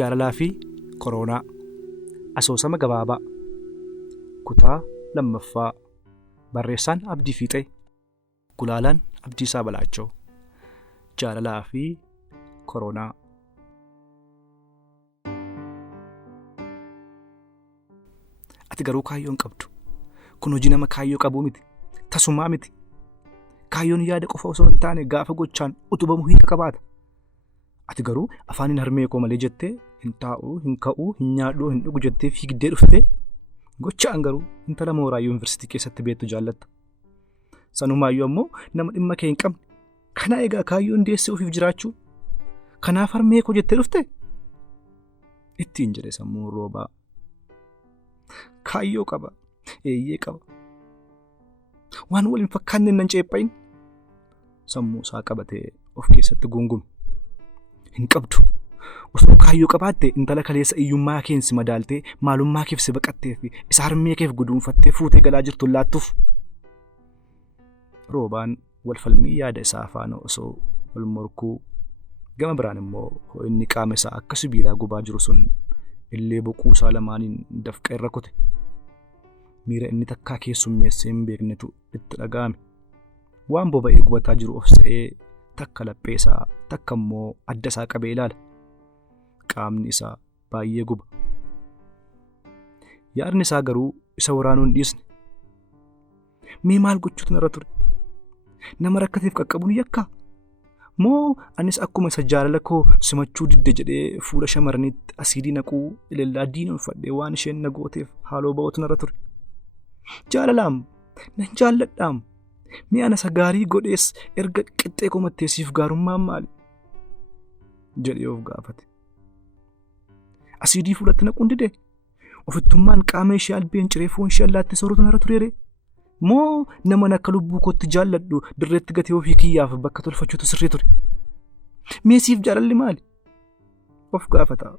Jaalalaa fi Koronaa. Asoosama gabaabaa. Kutaa lammaffaa. Barreessaan Abdii Fiixee. Gulaalaan Abdiisaa Balaachoo. Jaalalaa fi Koronaa. Ati garuu kaayyoo hin qabdu. Kun hojii nama kaayyoo qabuu miti. Tasumaa miti. Kaayyoon yaada qofa osoo hin taane gaafa gochaan utubamu hiika qabaata. Ati garuu afaaniin harmee koo malee jettee hin taa'uu, hin ka'uu, hin nyaadhuu, hin dhugu jettee fiigdee dhuftee gochaan garuu intala mooraa yuunivarsiitii keessatti beektu jaallatta. Sanumaayyuu ammoo nama dhimma kee hin qabne. Kana egaa kaayyoon deessee ofiif jiraachuu. Kanaaf harmee koo jettee dhufte. Ittiin jedhe sammuun roobaa. Kaayyoo qaba. Eeyyee qaba. Waan waliin fakkaanne nan ceephayin. Sammuu isaa qabatee of keessatti gungume. Hin qabdu. Osoo kaayyoo qabaatte intala kaleessa iyyummaa keensi madaaltee maalummaa keef si baqattee fi isa harmee keef guduunfattee fuutee galaa jirtu laattuuf. Roobaan walfalmii yaada isaa faana osoo wal morkuu gama biraan immoo inni qaama isaa akka sibiilaa gubaa jiru sun illee boquu isaa lamaaniin dafqa irra kute. Miira inni takkaa keessummeessee hin beeknetu itti dhaga'ame. Waan boba'ee gubataa jiru of se'ee takka laphee isaa takka immoo adda isaa qabee ilaala. Qaamni isaa baay'ee guba. Yaadni isaa garuu isa waraanuu hin dhiisne. Mee maal gochuutu narra ture? Nama rakkateef qaqqabuun yakkaa? Moo anis akkuma isa jaalala koo simachuu didde jedhee fuula shamarraniitti asiidii naquu ilillaa diinoonfadhee waan isheen na gooteef haaloo ba'uutu narra ture. Jaalalaam nan jaalladhaam. Mee ana isa gaarii godhees erga qixxee komatteesiif gaarummaan maali? Jedhee of gaafate. Asiidii fuulatti naquun dide ofittummaan qaama ishee albeen ciree foon ishee allaatti soorutu narra tureere. Moo nama akka lubbuu kootti jaalladhu dirreetti gatee ofii kiyyaaf bakka tolfachuutu sirrii ture. Mee siif jaalalli maali? Of gaafata.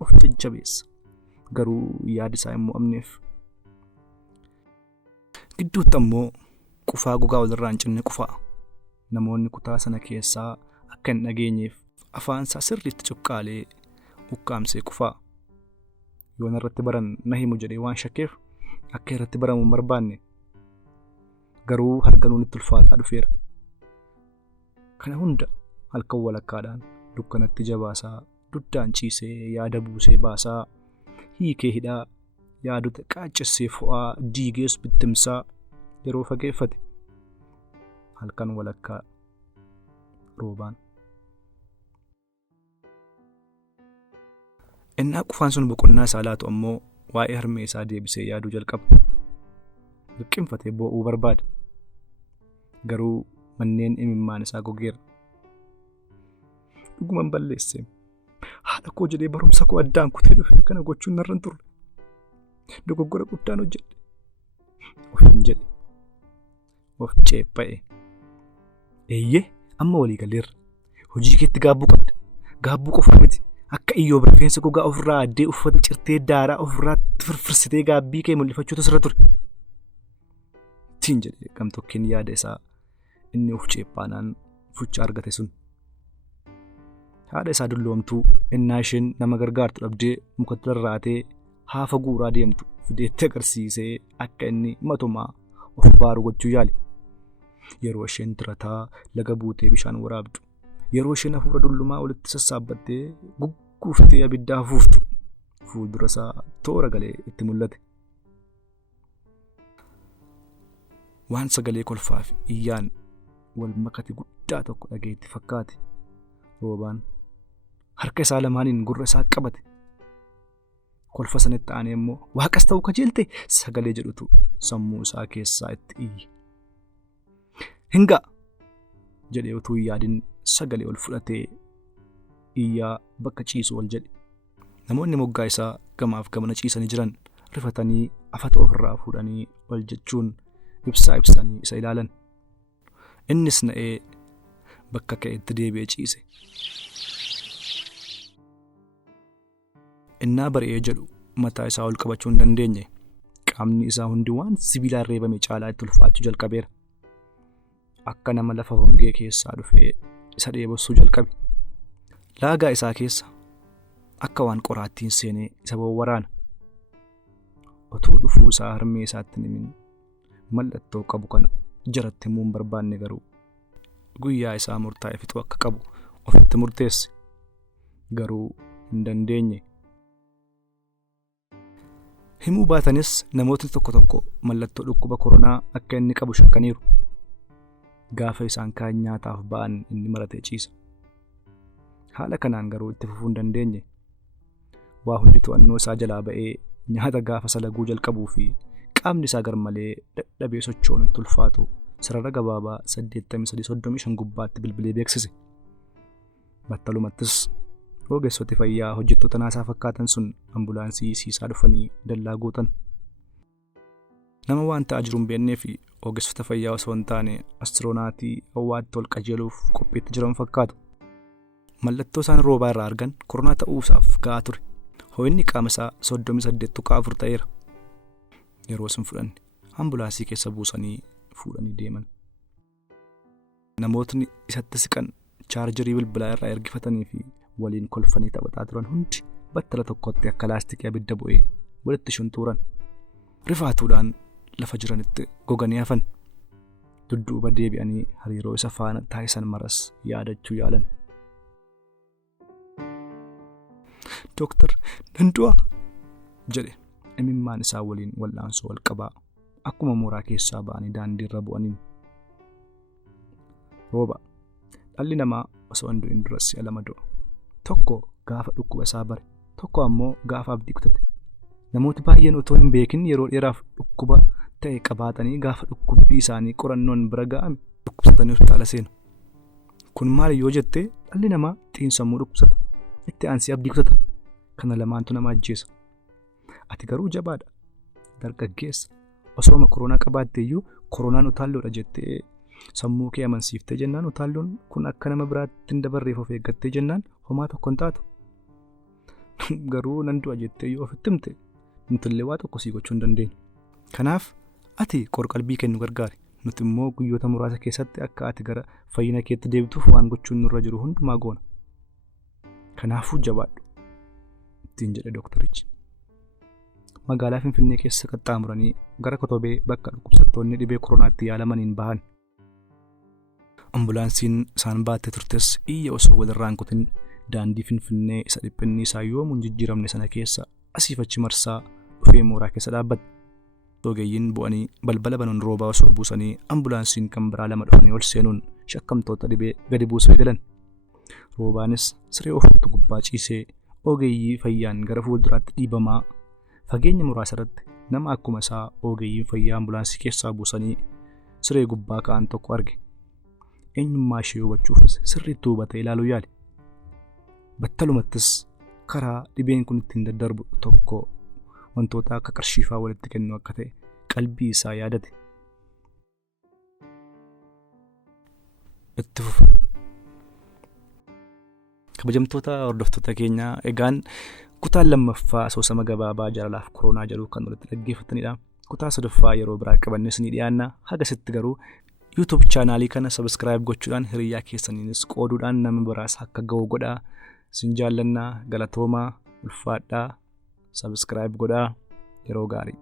Of jajjabeessa. Garuu yaadi isaa immoo amneef. Gidduutti ammoo qufaa gogaa walirraa hin cinne qufaa. Namoonni kutaa sana keessaa akka hin dhageenyeef afaan isaa sirriitti cuqqaalee ukkaamsee qufaa. Yoon irratti baran na himu jedhee waan shakkeef akka irratti baramu hin barbaanne. Garuu harganuun itti ulfaataa dhufeera. Kana hunda halkan walakkaadhaan dukkanatti jabaasaa duddaan ciisee yaada buusee baasaa hiikee hidhaa yaadota qaaccessee fo'aa diigees bittimsaa yeroo fageeffate. Halkan walakkaa roobaan. Innaa qufaan sun boqonnaa isaa laatu ammoo waa'ee harmee isaa deebisee yaaduu jalqaba. Liqqinfatee boo'uu barbaada. Garuu manneen imimmaan isaa gogeera. Dhuguman balleessee haadha koo jedhee barumsa koo addaan kutee dhufe kana gochuun narra hin turre. Dogoggora guddaan hojjedhe. Ofiin jedhe. Of ceepha'e. Eeyyee amma walii galeerra. Hojii keetti gaabbuu qabda. Gaabbuu qofa miti. Akka iyyoo rifeensa gogaa ofirraa addee uffata cirtee daaraa ofirraa firfirsitee gaabbii kee mul'ifachuutu sirra ture. Tiin jedhee gamtokkeen yaada isaa inni of ceephaanaan fucha argate sun. Haadha isaa dulloomtuu innaa isheen nama gargaartu dhabdee mukatti rarraatee haafa guuraa deemtu fideetti agarsiisee akka inni matumaa of baaru gochuu yaale. Yeroo isheen dirataa laga buutee bishaan waraabdu. Yeroo isheen hafuura dullumaa walitti sassaabbattee gugguuftee abidda hafuuftu fuuldura isaa toora galee itti mul'ate. Waan sagalee kolfaa fi iyyaan wal makati guddaa tokko dhageetti fakkaate. Roobaan harka isaa lamaaniin gurra isaa qabate. Kolfa sanatti aanee immoo waaqas ta'uu kajeelte sagalee jedhutu sammuu isaa keessaa itti iyye. Hingaa jedhee utuu yaadin sagalee ol fudhatee iyyaa bakka ciisu ol jedhe. Namoonni moggaa isaa gamaaf gamana ciisanii jiran rifatanii afata ofirraa fuudhanii ol jechuun ibsanii isa ilaalan. Innis na'ee bakka ka'etti deebi'ee ciise. Innaa bari'ee jedhu mataa isaa ol qabachuu hin dandeenye. Qaamni isaa hundi waan sibiilaan reebame caalaa itti ulfaachuu jalqabeera. Akka nama lafa hongee keessaa dhufee isa dheebossuu jalqabe. Laagaa isaa keessa akka waan qoraattiin seenee isa waraana. Otuu dhufuu isaa harmee isaatti himin mallattoo qabu kana jaratti himuu hin barbaanne garuu guyyaa isaa murtaa'e fixuu akka qabu ofitti murteesse. Garuu hin dandeenye. Himuu baatanis namootni tokko tokko mallattoo dhukkuba koronaa akka inni qabu shakkaniiru. Gaafa isaan kaan nyaataaf ba'an inni maratee ciisa. Haala kanaan garuu itti fufuu hin dandeenye. Waa hundi to'annoo isaa jalaa ba'ee nyaata gaafa salaguu jalqabuu fi qaamni isaa garmalee dadhabee socho'uun itti ulfaatu sarara gabaabaa 8335 gubbaatti bilbilee beeksise. Battalumattis ogeessoti fayyaa hojjettoota naasaa fakkaatan sun ambulaansii siisaa dhufanii dallaa guutan. Nama waan ta'aa jiru hin beeknee fi ogeessota fayyaa osoo hin taane astiroonatii awwaatti ol qajeeluuf qophiitti jiran fakkaatu. Mallattoo isaan roobaa irraa argan koronaa ta'uusaaf ga'aa ture. Ho'inni qaama isaa 38.4 ta'eera. Yeroo isin fudhanne ambulaansii keessa buusanii fuudhanii deeman. Namootni isatti siqan chaarjarii bilbilaa irraa ergifatanii fi waliin kolfanii taphataa turan hundi battala tokkotti akka laastikii abidda bu'ee walitti shuntuuran. Rifaatuudhaan lafa jiranitti goganii hafan. Dudduuba deebi'anii hariiroo isa faana taasisan maras yaadachuu yaalan. Dooktar Dandu'aa jedhe imimmaan isaa waliin wal'aansoo wal qabaa akkuma mooraa keessaa ba'anii daandii irra bu'aniin. Rooba dhalli namaa osoo hin du'in duras si'a lama du'a. Tokko gaafa dhukkuba isaa bare, tokko ammoo gaafa abdii kutate. Namooti baay'een otoo hin beekin yeroo dheeraaf dhukkuba ta'e qabaatanii gaafa dhukkubbii isaanii qorannoon bira ga'ame dhukkubsatanii hospitaala seenu. Kun maali yoo jettee dhalli namaa xiinsammuu dhukkubsata, itti aansee abdii kutata. Kana lamaantu nama ajjeesa. Ati garuu jabaadha, dargaggeessa. Osooma koronaa qabaattee iyyuu koronaan utaalloodha jettee sammuu kee amansiiftee jennaan utaalloon kun akka nama biraatti hin dabarreef of eeggattee jennaan homaa tokko hin taatu. Garuu nan du'a jettee iyyuu ofitti himte nutillee waa tokko sii gochuu hin dandeenyu. Kanaaf ati qorqalbii kennu gargaari. Nuti immoo guyyoota muraasa keessatti akka ati gara fayyina keetti deebituuf waan gochuun nurra jiru hundumaa goona. Kanaafuu jabaadhu ittiin jedhe dooktarichi. Magaalaa Finfinnee keessa qaxxaamuranii gara Kotobee bakka dhukkubsattoonni dhibee koronaatti yaalamaniin bahan. Ambulaansiin isaan baattee turtes iyya osoo walirraan kutin daandii Finfinnee isa dhiphinni isaa yoomuun jijjiiramne sana keessa asiif achi marsaa dhufee mooraa keessa dhaabbate. Ogeeyyiin bu'anii balbala banuun roobaa osoo buusanii ambulaansiin kan biraa lama dhufanii ol seenuun shakkamtoota dhibee gadi buusuu eegalan. Roobaanis siree ofuutu gubbaa ciisee ogeeyyii fayyaan gara fuulduraatti dhiibamaa fageenya muraasa irratti nama akkuma isaa ogeeyyiin fayyaa ambulaansii keessaa buusanii siree gubbaa ka'an tokko arge. Eenyummaa ishee hubachuufis sirriitti hubatee ilaaluu yaale. Battalumattis karaa dhibeen kun ittiin daddarbu tokko wantoota akka qarshiifaa walitti kennu akka ta'e qalbii isaa yaadate. Itti fufa. Kabajamtoota hordoftoota keenyaa egaan kutaan lammaffaa asoosama gabaabaa jaalalaaf koronaa jedhu kan walitti dhaggeeffattanidha. Kutaa sadaffaa yeroo biraa qabannes ni dhiyaanna. Hagasitti garuu YouTube chaanaalii kana subscribe gochuudhaan hiriyaa keessaniinis qooduudhaan nama biraas akka ga'u godhaa. Sin jaallannaa galatoomaa ulfaadhaa subscribe godhaa yeroo gaarii.